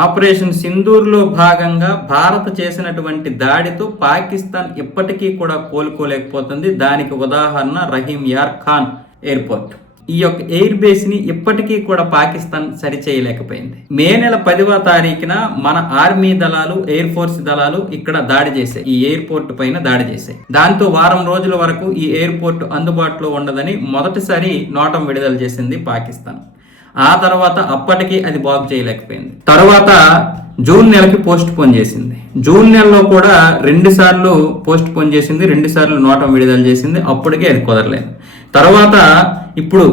Operation సింధూర్లో భాగంగా భారత్ చేసినటువంటి దాడితో పాకిస్తాన్ ఇప్పటికీ కూడా కోలుకోలేకపోతుంది. దానికి ఉదాహరణ రహీం యార్ ఖాన్ ఎయిర్పోర్ట్. ఈ యొక్క ఎయిర్ బేస్ని ఇప్పటికీ కూడా పాకిస్తాన్ సరిచేయలేకపోయింది. మే నెల పదివ తారీఖున మన ఆర్మీ దళాలు ఎయిర్ ఫోర్స్ దళాలు ఇక్కడ దాడి చేశాయి. ఈ ఎయిర్పోర్ట్ పైన దాడి చేశాయి. దాంతో వారం రోజుల వరకు ఈ ఎయిర్పోర్ట్ అందుబాటులో ఉండదని మొదటిసారి నోటం విడుదల చేసింది పాకిస్తాన్. ఆ తర్వాత అప్పటికి అది బాగు చేయలేకపోయింది. తర్వాత జూన్ నెలకి పోస్ట్ పోన్ చేసింది. జూన్ నెలలో కూడా రెండు సార్లు పోస్ట్ పోన్ చేసింది రెండు సార్లు నోటం విడుదల చేసింది అప్పటికే అది కుదరలేదు. తర్వాత ఇప్పుడు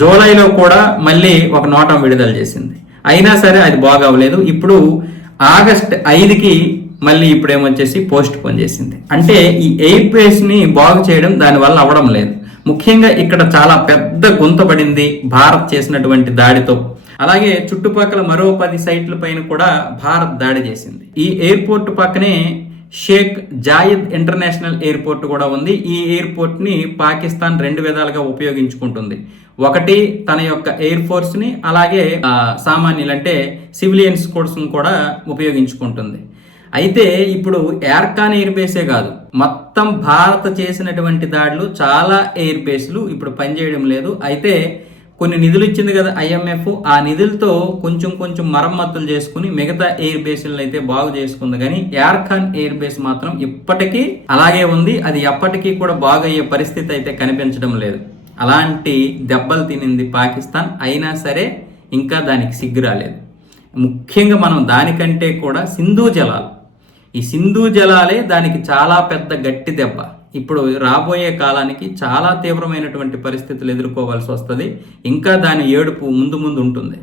జూలైలో కూడా మళ్ళీ ఒక నోటం విడుదల చేసింది. అయినా సరే అది బాగవలేదు ఇప్పుడు ఆగస్ట్ ఐదుకి మళ్ళీ ఇప్పుడు ఏమొచ్చేసి పోస్ట్ పోన్ చేసింది. అంటే ఈ ఎయిర్ పేస్ని బాగు చేయడం దానివల్ల అవడం లేదు. ముఖ్యంగా ఇక్కడ చాలా పెద్ద గుంత పడింది భారత్ చేసినటువంటి దాడితో. అలాగే చుట్టుపక్కల మరో పది సైట్ల పైన కూడా భారత్ దాడి చేసింది. ఈ ఎయిర్పోర్ట్ పక్కనే షేక్ జాయిద్ ఇంటర్నేషనల్ ఎయిర్పోర్ట్ కూడా ఉంది. ఈ ఎయిర్పోర్ట్ని పాకిస్తాన్ రెండు విధాలుగా ఉపయోగించుకుంటుంది. ఒకటి తన యొక్క ఎయిర్ ఫోర్స్ని అలాగే సామాన్యులంటే సివిలియన్స్ కోసం కూడా ఉపయోగించుకుంటుంది. అయితే ఇప్పుడు ఎయిర్కాన్ ఎయిర్ బేసే కాదు. మొత్తం భారత చేసినటువంటి దాడులు చాలా ఎయిర్ బేస్లు ఇప్పుడు పనిచేయడం లేదు. అయితే కొన్ని నిధులు ఇచ్చింది కదా ఐఎంఎఫ్ ఆ నిధులతో కొంచెం కొంచెం మరమ్మతులు చేసుకుని మిగతా ఎయిర్ బేస్లను అయితే బాగు చేసుకుంది. కానీ ఎయిర్ఖాన్ ఎయిర్ బేస్ మాత్రం ఇప్పటికీ అలాగే ఉంది. అది ఎప్పటికీ కూడా బాగయ్యే పరిస్థితి అయితే కనిపించడం లేదు. అలాంటి దెబ్బలు తినింది పాకిస్తాన్. అయినా సరే ఇంకా దానికి సిగ్గు రాలేదు. ముఖ్యంగా మనం దానికంటే కూడా సింధు జలాలు. ఈ సింధు జలాలే దానికి చాలా పెద్ద గట్టి దెబ్బ. ఇప్పుడు రాబోయే కాలానికి చాలా తీవ్రమైనటువంటి పరిస్థితులు ఎదుర్కోవాల్సి వస్తుంది. ఇంకా దాని ఏడుపు ముందు ముందు ఉంటుంది.